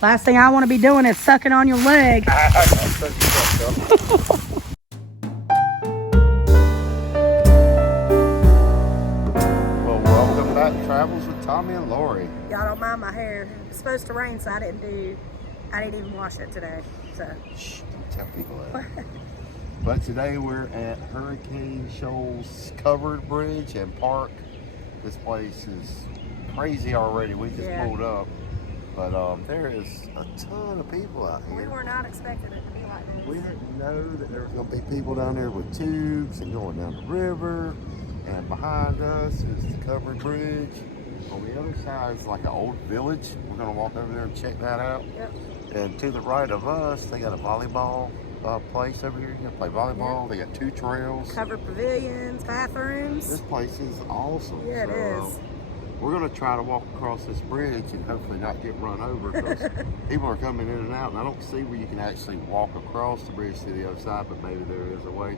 Last thing I want to be doing is sucking on your leg. Well, welcome back to Travels with Tommy and Lori. Y'all don't mind my hair. It's supposed to rain, so I didn't even wash it today. So. Shh, don't tell people that. But today we're at Hurricane Shoals Covered Bridge and Park. This place is crazy already. We just pulled up. But there is a ton of people out here. We were not expecting it to be like this. We didn't know that there was going to be people down there with tubes and going down the river. And behind us is the covered bridge. On the other side is like an old village. We're going to walk over there and check that out. Yep. And to the right of us, they got a volleyball place over here. You can play volleyball. Yep. They got 2 trails. Covered pavilions, bathrooms. This place is awesome. Yeah, it is. We're going to try to walk across this bridge and hopefully not get run over because people are coming in and out. And I don't see where you can actually walk across the bridge to the other side, but maybe there is a way.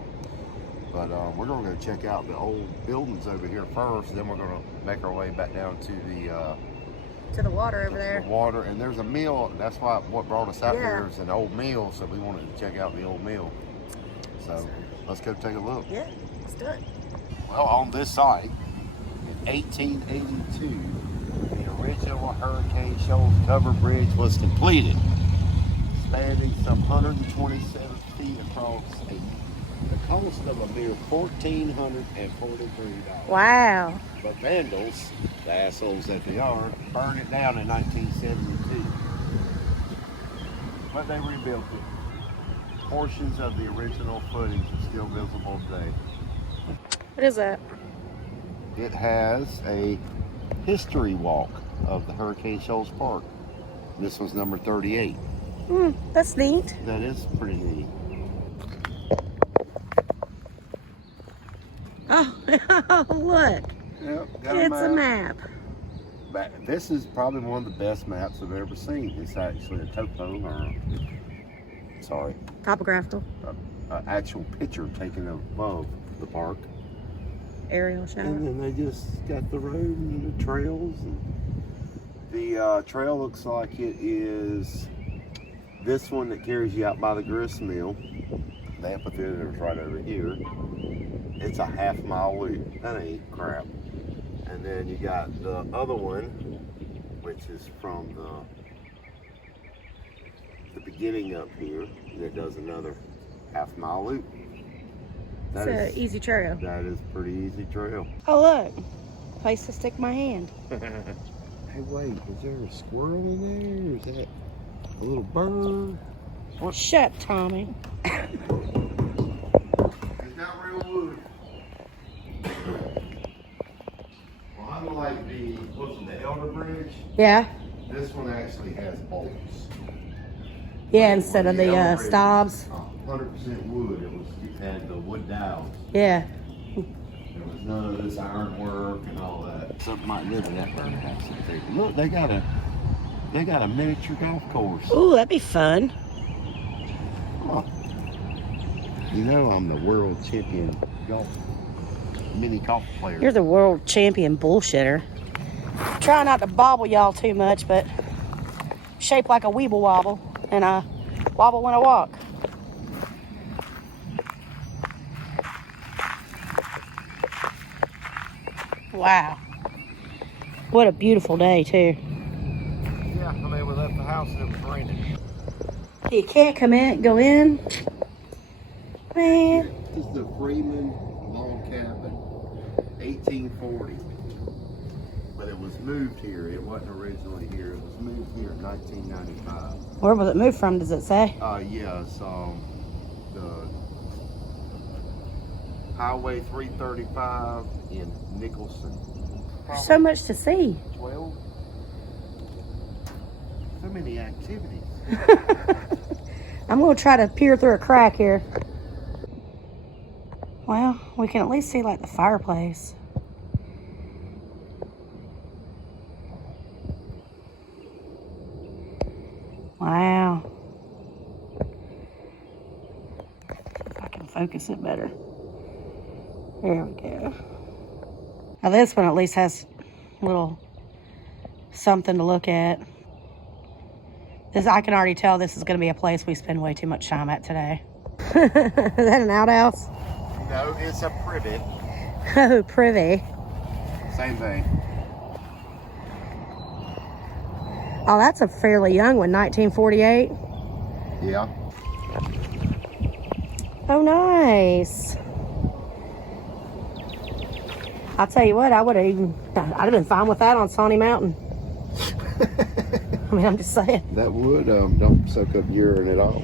But we're going to go check out the old buildings over here first. Then we're going to make our way back down to the water over there. The water, and there's a mill. That's what brought us out here is an old mill. So we wanted to check out the old mill. So let's go take a look. Yeah, let's do it. Well, on this site, in 1882, the original Hurricane Shoals Covered Bridge was completed, spanning some 127 feet across the cost of a mere $1,443. Wow. But vandals, the assholes that they are, burned it down in 1972. But they rebuilt it. Portions of the original footings are still visible today. What is that? It has a history walk of the Hurricane Shoals Park. This was number 38. That's neat. That is pretty neat. Oh, look. Yep, It's a map. This is probably one of the best maps I've ever seen. It's actually a topo, Topographical. Actual picture taken above the park. Aerial shot. And then they just got the road and the trails. And the trail looks like it is this one that carries you out by the grist mill. The amphitheater is right over here. It's a half-mile loop. That ain't crap. And then you got the other one, which is from the beginning up here, that does another half-mile loop. It's an easy trail. That is pretty easy trail. Oh, look. Place to stick my hand. Hey, wait, is there a squirrel in there? Is that a little bird? What? Shut, Tommy. It's not real wood. Well, unlike the Elder Bridge, Yeah. this one actually has bolts. Yeah, instead of the stobs. 100% wood. It had the wood dowels. Yeah. There was none of this ironwork and all that. Something might live in that burner house. Look, they got a miniature golf course. Ooh, that'd be fun. You know I'm the world champion mini golf player. You're the world champion bullshitter. Try not to bobble y'all too much, but shaped like a weeble wobble, and I wobble when I walk. Wow. What a beautiful day, too. Yeah, I mean, we left the house and it was raining. You can't go in. Man. This is the Freeman log cabin, 1840. But it was moved here. It wasn't originally here. It was moved here in 1995. Where was it moved from, does it say? Yeah, it's the Highway 335 in Nicholson. There's so much to see. 12. So many activities. I'm going to try to peer through a crack here. Well, we can at least see like the fireplace. Wow. If I can focus it better. There we go. Now this one at least has a little something to look at. I can already tell this is going to be a place we spend way too much time at today. Is that an outhouse? No, it's a privet. Oh, privy. Same thing. Oh, that's a fairly young one, 1948. Yeah. Oh, nice. I'll tell you what, I'd have been fine with that on Sawney Mountain. I mean, I'm just saying. That would don't soak up urine at all.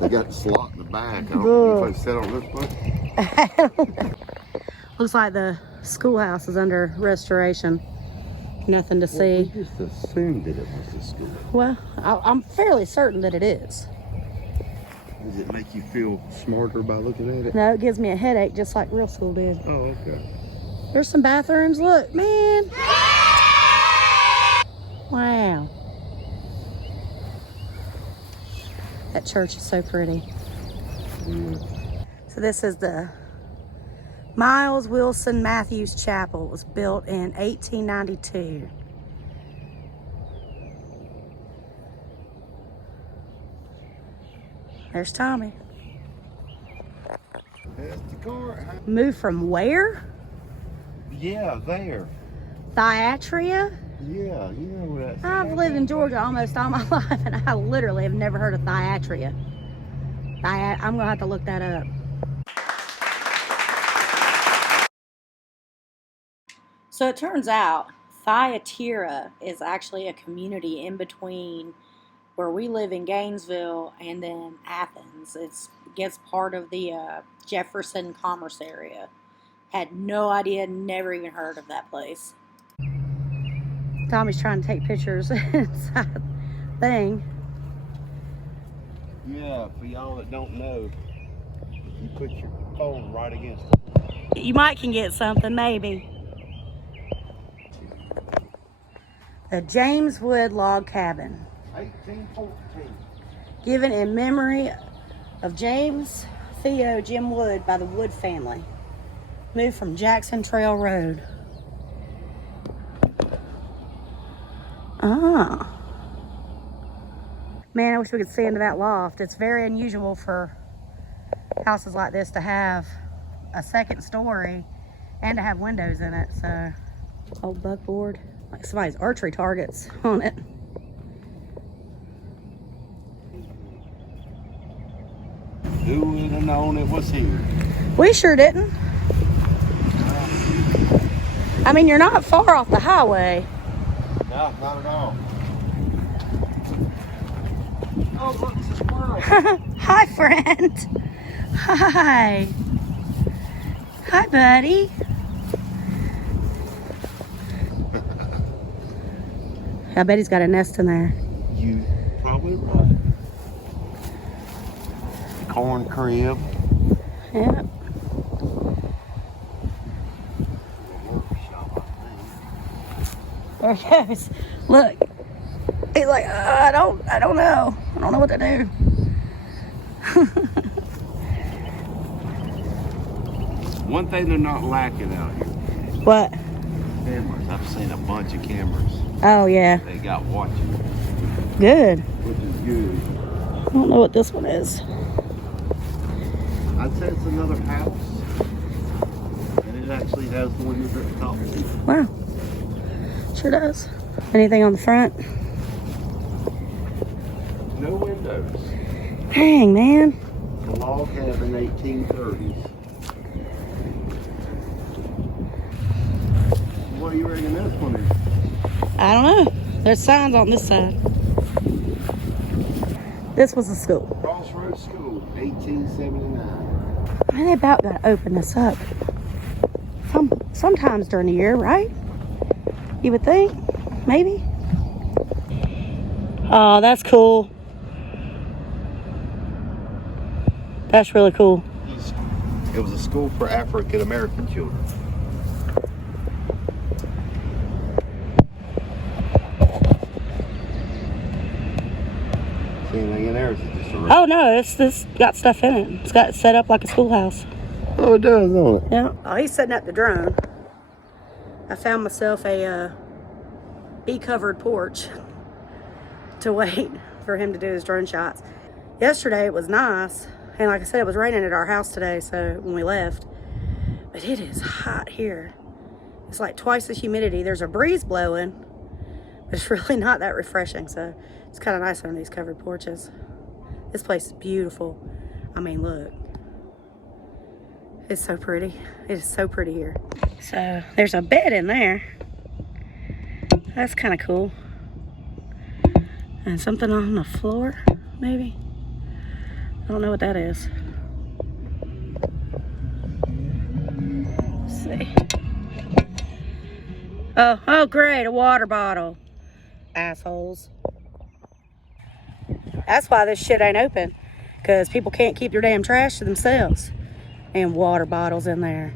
They got the slot in the back. I don't know if I said on this one. Looks like the schoolhouse is under restoration. Nothing to see. We just assumed that it was the school. Well, I'm fairly certain that it is. Does it make you feel smarter by looking at it? No, it gives me a headache just like real school did. Oh, okay. There's some bathrooms. Look, man. Wow. That church is so pretty. Yeah. So this is the Miles Wilson Matthews Chapel. It was built in 1892. There's Tommy. That's the car. Moved from where? Yeah, there. Thyatria? Yeah, you know what that. I've lived in Georgia almost all my life, and I literally have never heard of Thyatria. I'm going to have to look that up. So it turns out Thyatira is actually a community in between where we live in Gainesville and then Athens. It gets part of the Jefferson Commerce area. Had no idea, never even heard of that place. Tommy's trying to take pictures inside the thing. Yeah, for y'all that don't know, you put your phone right against it. You might can get something, maybe. The James Wood Log Cabin. 1814. Given in memory of James Theo Jim Wood by the Wood family. Moved from Jackson Trail Road. Ah. Man, I wish we could see into that loft. It's very unusual for houses like this to have a second story and to have windows in it. So, old buckboard, like somebody's archery targets on it. Who would have known it was here? We sure didn't. I mean, you're not far off the highway. No, not at all. Oh, look, it's a squirrel. Hi, friend. Hi. Hi, buddy. I bet he's got a nest in there. You probably right. Corn crib. Yeah. There he goes. Look. He's like, I don't know. I don't know what to do. One thing they're not lacking out here. What? Cameras. I've seen a bunch of cameras. Oh, yeah. They got watching. Good. Which is good. I don't know what this one is. I'd say it's another house. And it actually has the windows at the top too. Wow. Sure does. Anything on the front? No windows. Dang, man. The log cabin 1830s. What do you reckon this one is? I don't know. There's signs on this side. This was the school. Crossroads School, 1879. Man, they about got to open this up. Sometimes during the year, right? You would think. Maybe. Oh, that's cool. That's really cool. It was a school for African American children. See anything in there? Or is it just a room? Oh no, this got stuff in it. It's got it set up like a schoolhouse. Oh, it does, don't it? Yeah. Oh, he's setting up the drone. I found myself a bee-covered porch. to wait for him to do his drone shots. Yesterday it was nice, and like I said, it was raining at our house today, so when we left. But it is hot here. It's like twice the humidity. There's a breeze blowing, but it's really not that refreshing, so it's kind of nice on these covered porches. This place is beautiful. I mean, look. It's so pretty. It is so pretty here. So there's a bed in there. That's kind of cool. And something on the floor, maybe? I don't know what that is. Let's see. Oh, great, a water bottle. Assholes. That's why this shit ain't open. Because people can't keep their damn trash to themselves. And water bottles in there.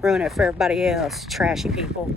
Ruin it for everybody else. Trashy people.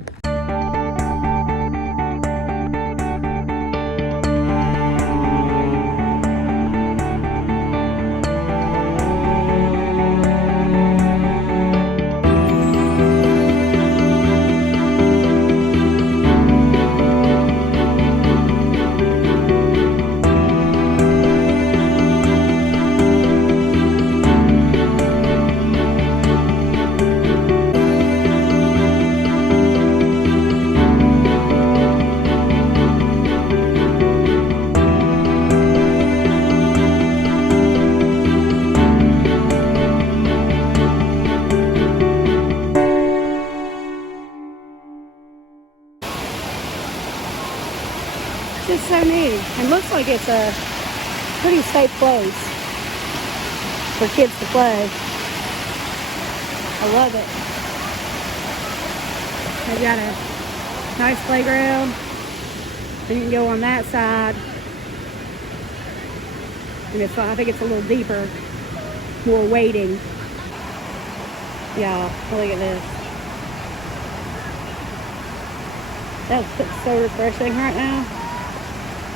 It's so neat. It looks like it's a pretty safe place for kids to play. I love it. They've got a nice playground. Then you can go on that side. And it's, I think it's a little deeper, more wading. Yeah, look at this. That's so refreshing right now.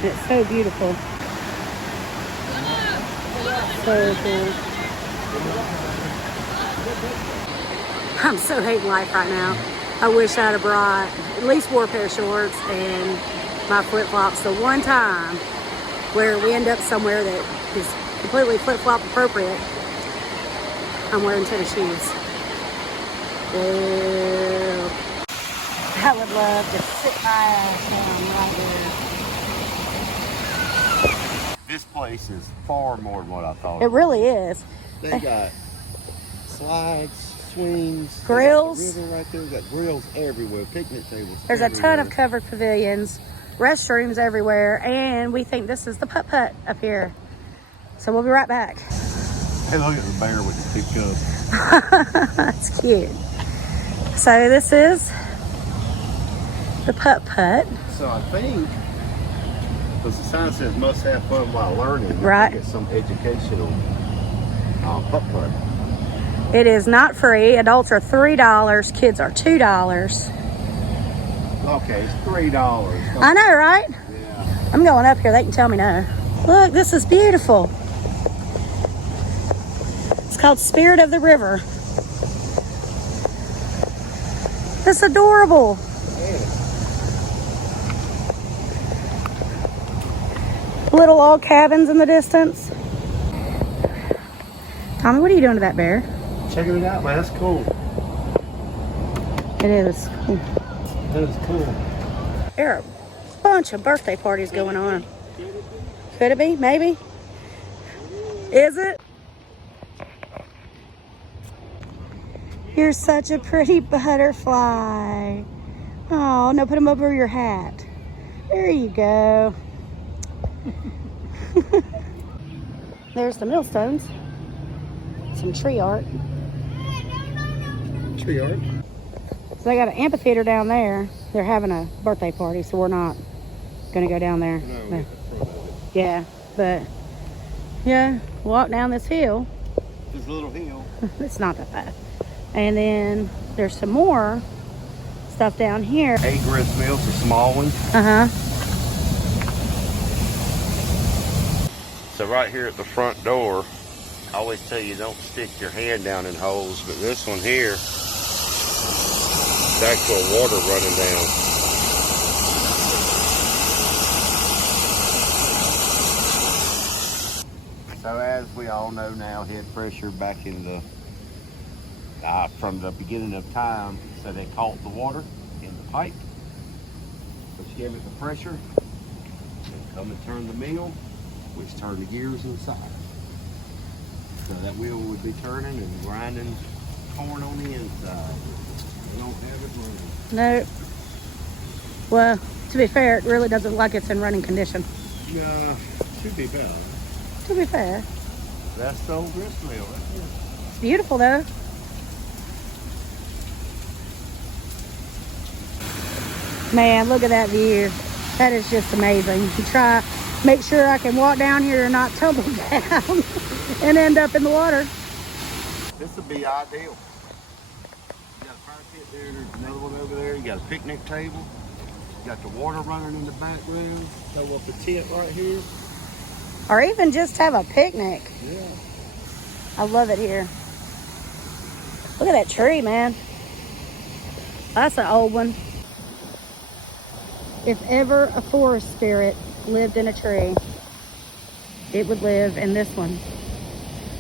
It's so beautiful. So cool. I'm so hating life right now. I wish I'd have brought, at least wore a pair of shorts and my flip-flops. The one time where we end up somewhere that is completely flip-flop appropriate, I'm wearing tennis shoes. Well, I would love to sit my ass down right there. This place is far more than what I thought. It really is. They got slides, swings, grills. River right there. We got grills everywhere, picnic tables. There's a ton of covered pavilions, restrooms everywhere, and we think this is the putt-putt up here. So we'll be right back. Hey, look at the bear with the two cubs. That's cute. So this is the putt-putt. So I think, because the sign says must have fun while learning. Right. I think it's some educational putt-putt. It is not free. Adults are $3. Kids are $2. Okay, it's $3. I know, right? Yeah. I'm going up here. They can tell me no. Look, this is beautiful. It's called Spirit of the River. That's adorable. Little log cabins in the distance. Tommy, what are you doing to that bear? Checking it out, man. That's cool. It is cool. That is cool. There are a bunch of birthday parties going on. Could it be? Maybe? Is it? You're such a pretty butterfly. Oh, no, put them over your hat. There you go. There's the millstones. Some tree art. Tree art? So they got an amphitheater down there. They're having a birthday party, so we're not going to go down there. No. Yeah, but yeah, walk down this hill. This little hill. It's not that bad. And then there's some more stuff down here. 8 grist mills, the small ones. Uh-huh. So right here at the front door, I always tell you don't stick your hand down in holes, but this one here, it's actual water running down. as we all know now, head pressure back in the from the beginning of time, so they caught the water in the pipe, which gave it the pressure, and come and turn the mill, which turned the gears inside. So that wheel would be turning and grinding corn on the inside. We don't have it running. No. Well, to be fair, it really doesn't look like it's in running condition. Yeah, should be better. To be fair. That's the old grist mill right here. It's beautiful though. Man, look at that view. That is just amazing. You try, make sure I can walk down here and not tumble down and end up in the water. This would be ideal. You got a fire pit there, there's another one over there, you got a picnic table, you got the water running in the background, throw up a tent right here. Or even just have a picnic. Yeah. I love it here. Look at that tree, man. That's an old one. If ever a forest spirit lived in a tree, it would live in this one.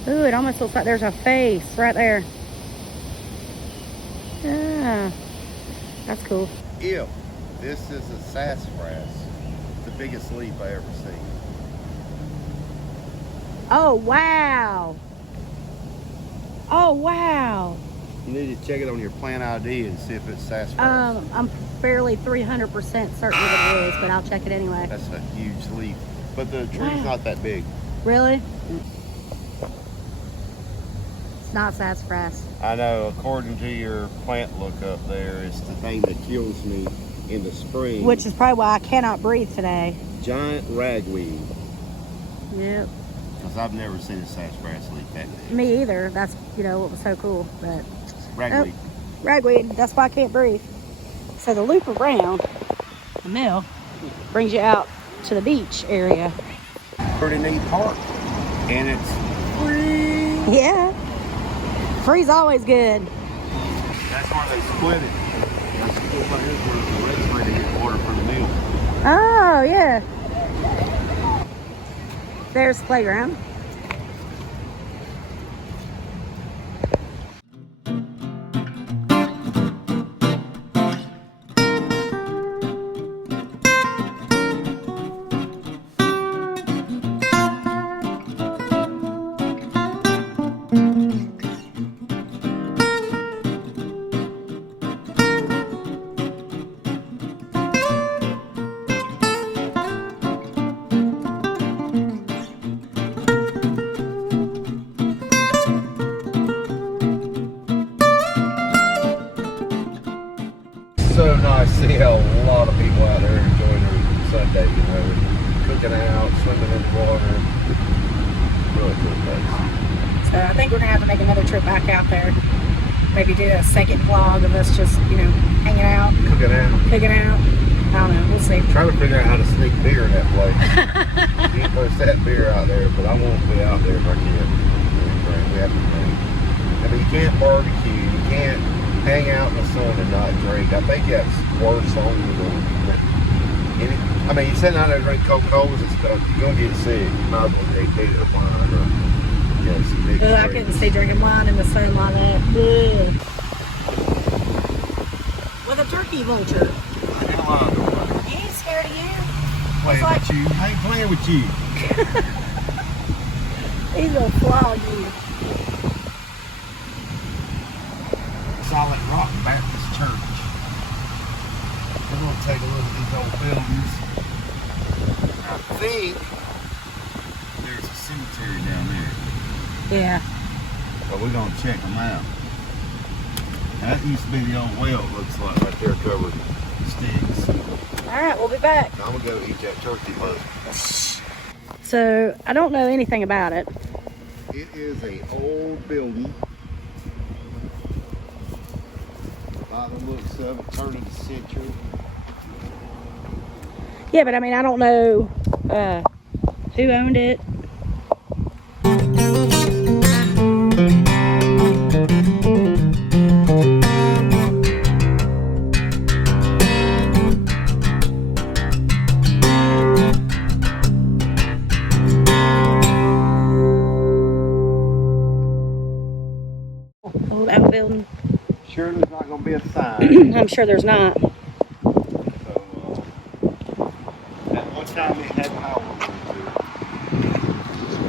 Ooh, it almost looks like there's a face right there. Yeah, that's cool. If this is a sassafras, the biggest leaf I ever seen. Oh, wow. Oh, wow. You need to check it on your plant ID and see if it's sassafras. I'm fairly 300% certain that it is, but I'll check it anyway. That's a huge leaf. But the tree's Wow. not that big. Really? It's not sassafras. I know, according to your plant lookup there, it's the thing that kills me in the spring. Which is probably why I cannot breathe today. Giant ragweed. Yep. Because I've never seen a sassafras leaf that big. Me either. That's, you know, what was so cool. But Ragweed. oh, ragweed. That's why I can't breathe. So the loop around the mill brings you out to the beach area. Pretty neat park. And it's free. Yeah. Free's always good. That's where they split it. That's the cool thing is where the red's ready to get water for the mill. Oh, yeah. There's the playground. So nice to see a lot of people out there enjoying their Sunday, you know, cooking out, swimming in the water. Really cool place. So I think we're going to have to make another trip back out there. Maybe do a second vlog of us just, you know, hanging out, cooking out. I don't know. We'll see. Trying to figure out how to sneak beer in that place. You ain't supposed to have beer out there, but I won't be out there if I can. We have to drink. I mean, you can't barbecue. You can't hang out in the sun and not drink. I think that's worse on you. I mean, you sitting out there and drink Coca-Colas and stuff, you're going to get sick. You might as well drink beer or wine or, you know, some big I couldn't see drinking wine in the sun like that. Ugh. With a turkey vulture. He ain't scared of you. Playing with you. I ain't playing with you. He's going to flog you. Solid Rock Baptist Church. We're going to take a look at these old buildings. I think there's a cemetery down there. Yeah. But we're going to check them out. That used to be the old well, it looks like, right there covered in sticks. All right, we'll be back. I'm going to go eat that turkey first. So, I don't know anything about it. It is an old building. By the looks of it, turn of the century. Yeah, but I mean, I don't know who owned it. not going to be a sign. I'm sure there's not. So, at one time it had power going to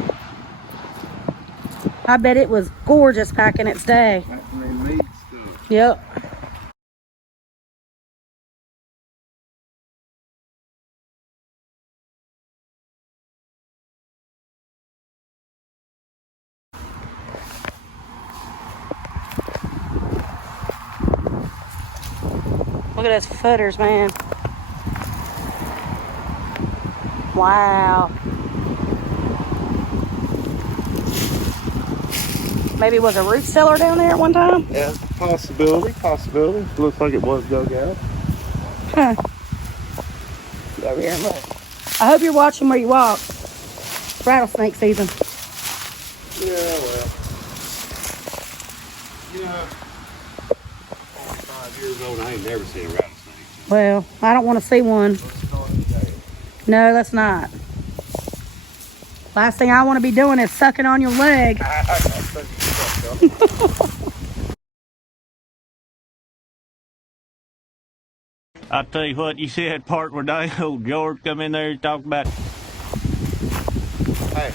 it. I bet it was gorgeous back in its day. Back when they made stuff. Yep. Look at those footers, man. Wow. Maybe it was a root cellar down there at one time? Yeah, possibility. Looks like it was dug out. Huh. Go over here and look. I hope you're watching where you walk. Rattlesnake season. Yeah, well. You know, 5 years old, I ain't never seen a rattlesnake. Well, I don't want to see one. Let's start today. No, that's not. Last thing I want to be doing is sucking on your leg. I'll tell you what, you see that part where old George come in there and talk about. Hey.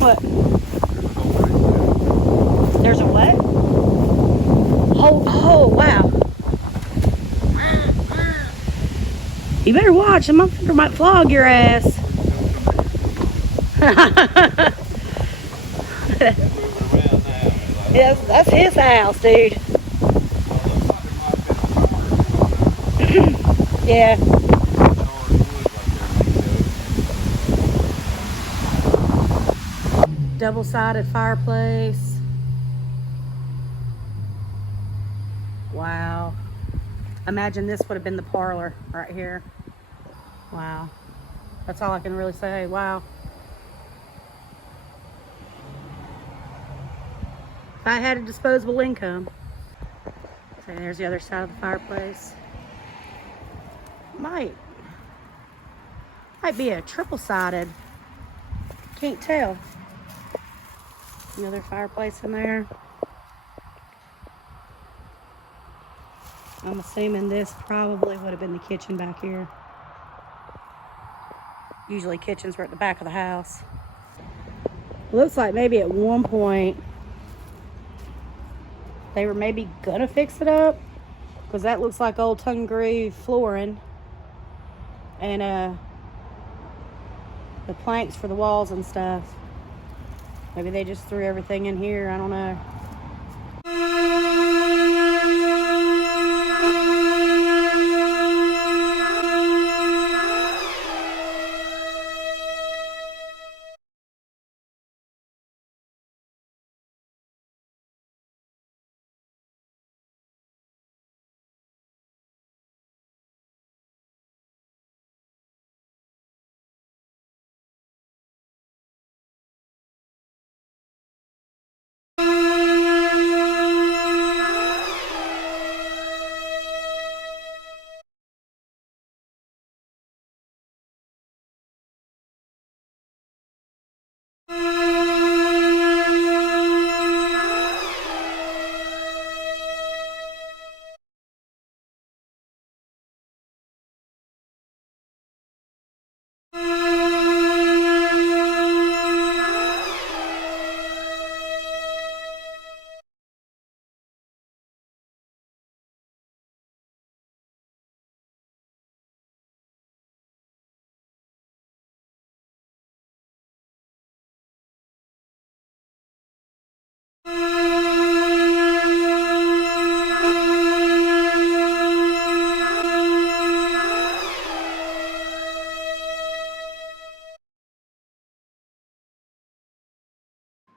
What? There's a what? Oh, wow. You better watch. The motherfucker might flog your ass. Yes, that's his house, dude. Yeah. Double-sided fireplace. Wow. Imagine this would have been the parlor right here. Wow. That's all I can really say. Wow. If I had a disposable income. So there's the other side of the fireplace. Might be a triple-sided. Can't tell. Another fireplace in there. I'm assuming this probably would have been the kitchen back here. Usually kitchens were at the back of the house. Looks like maybe at one point they were maybe gonna fix it up, because that looks like old tongue groove flooring and the planks for the walls and stuff. Maybe they just threw everything in here. I don't know.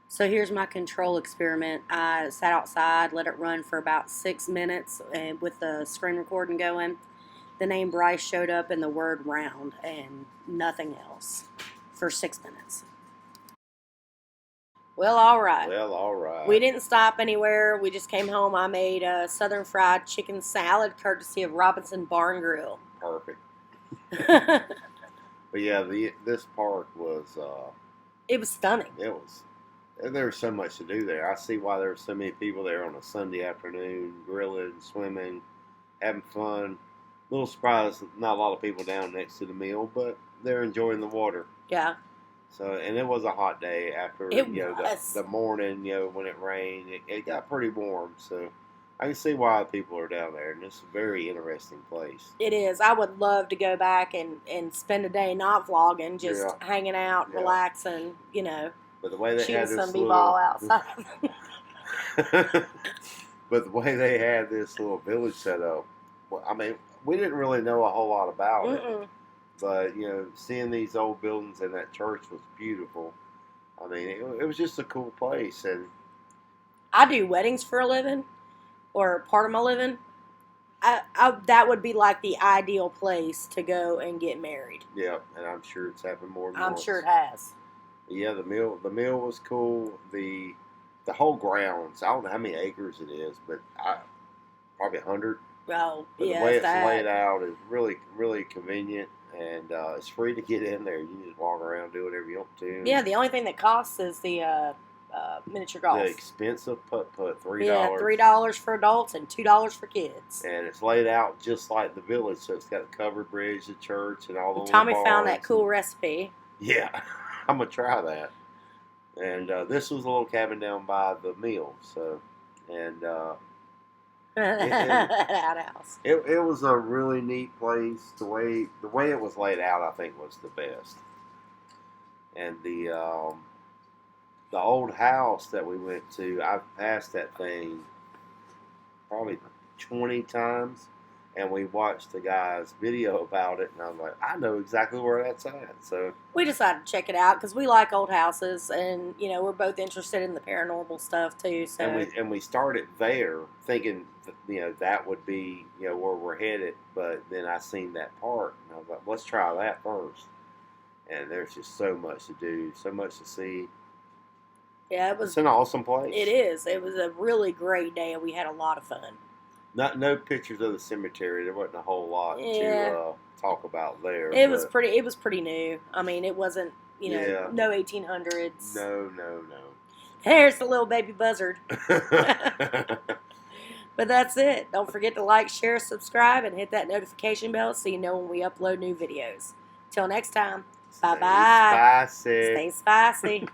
So here's my control experiment. I sat outside, let it run for about 6 minutes with the screen recording going. The name Bryce showed up and the word round and nothing else for 6 minutes. Well, all right. We didn't stop anywhere. We just came home. I made a Southern fried chicken salad courtesy of Robinson Barn Grill. Perfect. But yeah, this park was... it was stunning. It was There's so much to do there. I see why there were so many people there on a Sunday afternoon, grilling, swimming, having fun. A little surprised not a lot of people down next to the mill, but they're enjoying the water. Yeah. So, and it was a hot day after It was. the morning, when it rained, it got pretty warm. So, I can see why people are down there, and it's a very interesting place. It is. I would love to go back and spend a day not vlogging, just hanging out, relaxing, But the way they shooting had this some b-ball outside. But the way they had this little village set up, well, I mean, we didn't really know a whole lot about it. But, seeing these old buildings and that church was beautiful. I mean, it was just a cool place. And I do weddings for a living, or part of my living. That would be like the ideal place to go and get married. Yeah, and I'm sure it's happened more than I'm once. sure it has. Yeah, the mill was cool. The whole grounds, I don't know how many acres it is, but probably 100. Oh, But yeah. the way it's laid out is really, really convenient, and it's free to get in there. You can just walk around, do whatever you want to. Yeah, the only thing that costs is the miniature golf. The expensive putt-putt, $3. Yeah, $3 for adults and $2 for kids. And it's laid out just like the village, so it's got the covered bridge, the church, and all the little Tommy bars. found that cool recipe. Yeah, I'm going to try that. And this was a little cabin down by the mill, so, and outhouse. it was a really neat place. The way it was laid out, I think, was the best. And the old house that we went to, I've passed that thing probably 20 times, and we watched the guy's video about it, and I was like, I know exactly where that's at. So We decided to check it out because we like old houses, and we're both interested in the paranormal stuff too. So and we started there thinking that would be where we're headed, but then I seen that park, and I was like, let's try that first. And there's just so much to do, so much to see. yeah, It's an awesome place. It is. It was a really great day, and we had a lot of fun. No pictures of the cemetery. There wasn't a whole lot to talk about there. It was pretty new. I mean, it wasn't no 1800s. No. There's the little baby buzzard. But that's it. Don't forget to like, share, subscribe, and hit that notification bell so you know when we upload new videos. Till next time. Bye-bye. Stay spicy. Stay spicy.